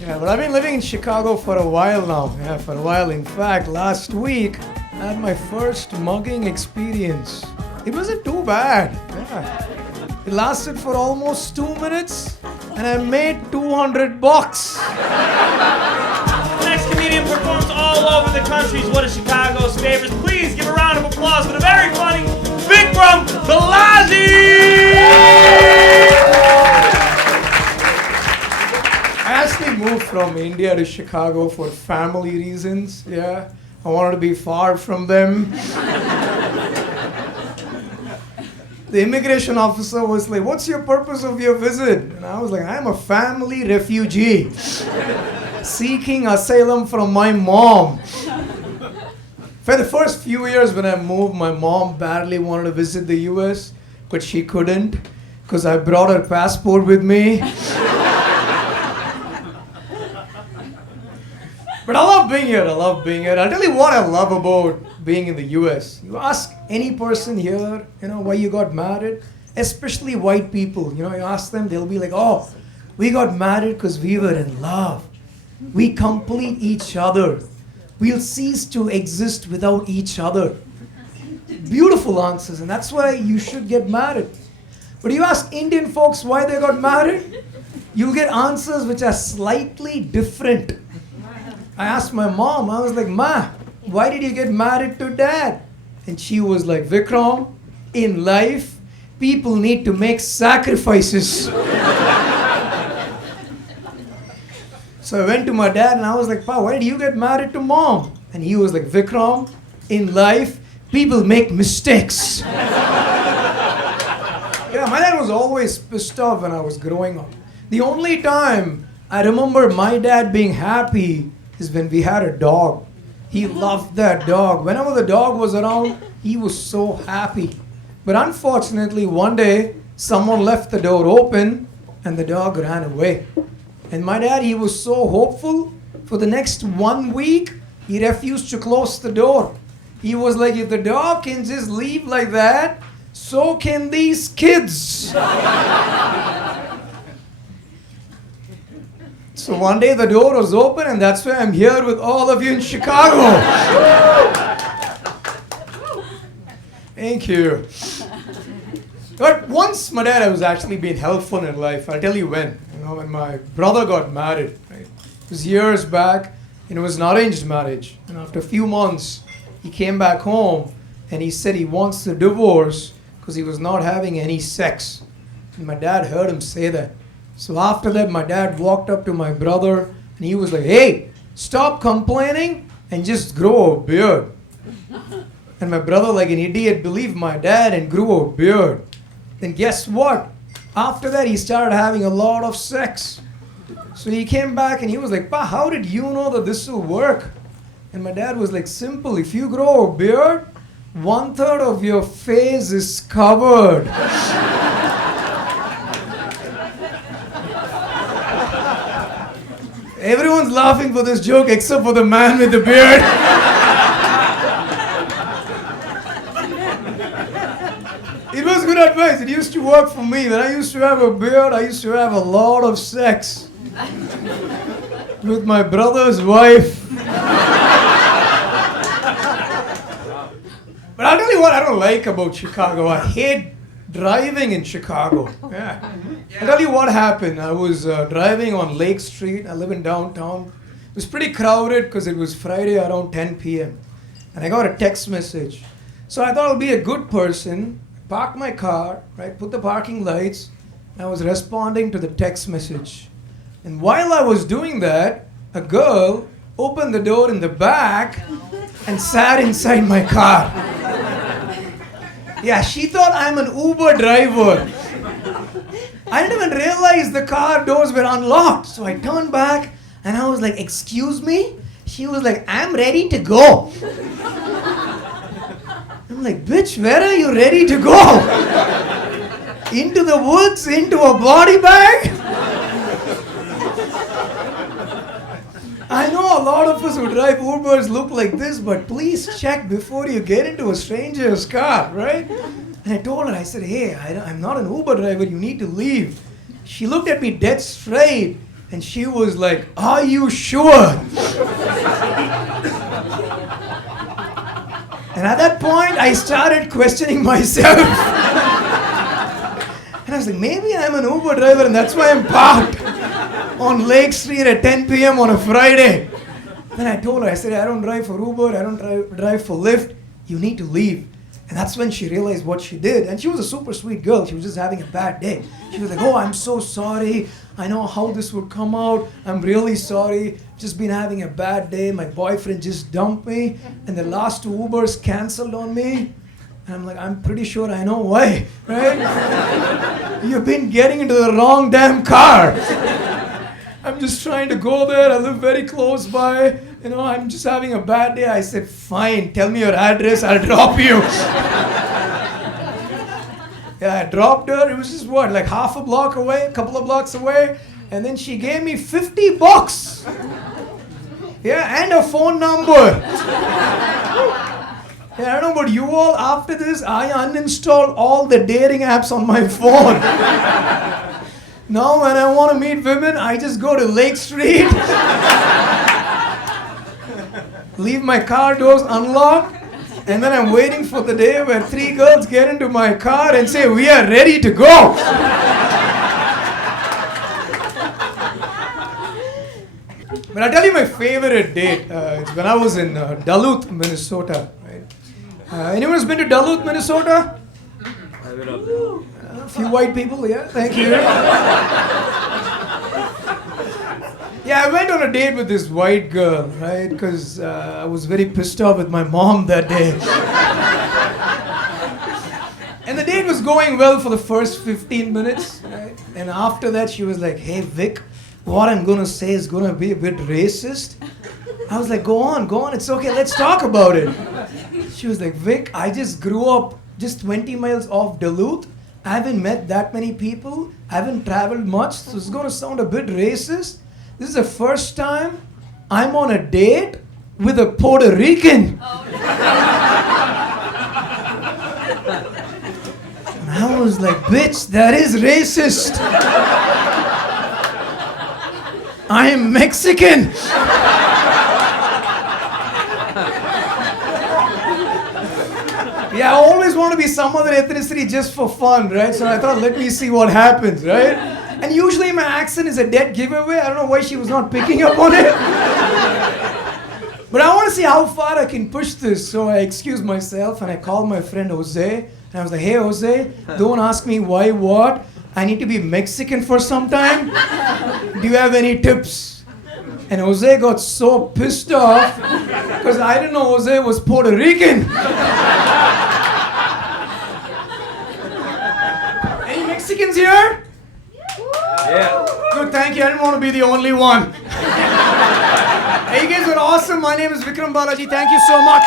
Yeah, but I've been living in Chicago for a while now. Yeah, for a while. In fact, last week I had my first mugging experience. It wasn't too bad. Yeah. It lasted for almost 2 minutes and I made 200 bucks. The next comedian performs all over the country. He's one of Chicago's favorites. Please give a round of applause for the very funny Vikram Balaji! I actually moved from India to Chicago for family reasons. Yeah, I wanted to be far from them. The immigration officer was like, "What's your purpose of your visit?" And I was like, "I'm a family refugee seeking asylum from my mom." For the first few years when I moved, my mom badly wanted to visit the US, but she couldn't because I brought her passport with me. But I love being here. I'll tell you what I love about being in the US. You ask any person here, why you got married, especially white people. You ask them, they'll be like, "Oh, we got married because we were in love. We complete each other. We'll cease to exist without each other." Beautiful answers, and that's why you should get married. But you ask Indian folks why they got married, you'll get answers which are slightly different. I asked my mom, I was like, "Ma, why did you get married to Dad?" And she was like, "Vikram, in life, people need to make sacrifices." So I went to my dad and I was like, "Pa, why did you get married to Mom?" And he was like, "Vikram, in life, people make mistakes." Yeah, my dad was always pissed off when I was growing up. The only time I remember my dad being happy is when we had a dog. He loved that dog. Whenever the dog was around, he was so happy. But unfortunately, one day, someone left the door open and the dog ran away. And my dad, he was so hopeful. For the next 1 week, he refused to close the door. He was like, "If the dog can just leave like that, so can these kids." So one day the door was open and that's why I'm here with all of you in Chicago. Thank you. But once my dad was actually being helpful in life. I'll tell you when. When my brother got married. Right? It was years back and it was an arranged marriage. And after a few months, he came back home and he said he wants the divorce because he was not having any sex. And my dad heard him say that. So after that, my dad walked up to my brother and he was like, "Hey, stop complaining and just grow a beard." And my brother, like an idiot, believed my dad and grew a beard. Then guess what? After that, he started having a lot of sex. So he came back and he was like, "Pa, how did you know that this will work?" And my dad was like, "Simple. If you grow a beard, 1/3 of your face is covered." Everyone's laughing for this joke except for the man with the beard. It was good advice. It used to work for me. When I used to have a beard, I used to have a lot of sex with my brother's wife. But I'll tell you what I don't like about Chicago. I hate driving in Chicago. Yeah. I'll tell you what happened. I was driving on Lake Street. I live in downtown. It was pretty crowded because it was Friday around 10 p.m. And I got a text message. So I thought I'll be a good person. Parked my car, right? Put the parking lights. And I was responding to the text message. And while I was doing that, a girl opened the door in the back and sat inside my car. Yeah, she thought I'm an Uber driver. I didn't even realize the car doors were unlocked. So I turned back and I was like, "Excuse me?" She was like, "I'm ready to go." I'm like, "Bitch, where are you ready to go? Into the woods? Into a body bag?" I know a lot of us who drive Ubers look like this, but please check before you get into a stranger's car, right? And I told her, I said, "Hey, I'm not an Uber driver, you need to leave." She looked at me dead straight And she was like, "Are you sure?" And at that point, I started questioning myself. And I was like, maybe I'm an Uber driver and that's why I'm parked on Lake Street at 10 p.m. on a Friday. Then I told her, I said, I don't drive for Uber, I don't drive for Lyft. You need to leave. And that's when she realized what she did. And she was a super sweet girl. She was just having a bad day. She was like, "Oh, I'm so sorry. I know how this would come out. I'm really sorry. Just been having a bad day. My boyfriend just dumped me. And the last 2 Ubers canceled on me." And I'm like, "I'm pretty sure I know why, right? You've been getting into the wrong damn car. I'm just trying to go there. I live very close by. I'm just having a bad day." I said, "Fine, tell me your address, I'll drop you." Yeah, I dropped her. It was just like half a block away, a couple of blocks away. And then she gave me $50. Yeah, and a phone number. Yeah, I don't know about you all. After this, I uninstalled all the dating apps on my phone. Now when I want to meet women, I just go to Lake Street. Leave my car doors unlocked, and then I'm waiting for the day where 3 girls get into my car and say, "We are ready to go." But I'll tell you my favorite date. It's when I was in Duluth, Minnesota. Right? Anyone has been to Duluth, Minnesota? I've been up there. A few white people, yeah, thank you. Yeah, I went on a date with this white girl, right? Because I was very pissed off with my mom that day. And the date was going well for the first 15 minutes, right? And after that, she was like, "Hey, Vic, what I'm going to say is going to be a bit racist." I was like, go on, it's okay, let's talk about it. She was like, "Vic, I just grew up just 20 miles off Duluth. I haven't met that many people. I haven't traveled much, so it's going to sound a bit racist. This is the first time I'm on a date with a Puerto Rican." Oh, no. And I was like, "Bitch, that is racist. I am Mexican." Yeah, I always want to be some other ethnicity just for fun, right? So I thought, let me see what happens, right? And usually my accent is a dead giveaway. I don't know why she was not picking up on it. But I want to see how far I can push this. So I excused myself and I called my friend Jose. And I was like, "Hey, Jose, don't ask me why what. I need to be Mexican for some time. Do you have any tips?" And Jose got so pissed off because I didn't know Jose was Puerto Rican. Any Mexicans here? Yeah. Good, thank you. I didn't want to be the only one. Hey, you guys were awesome. My name is Vikram Balaji. Thank you so much.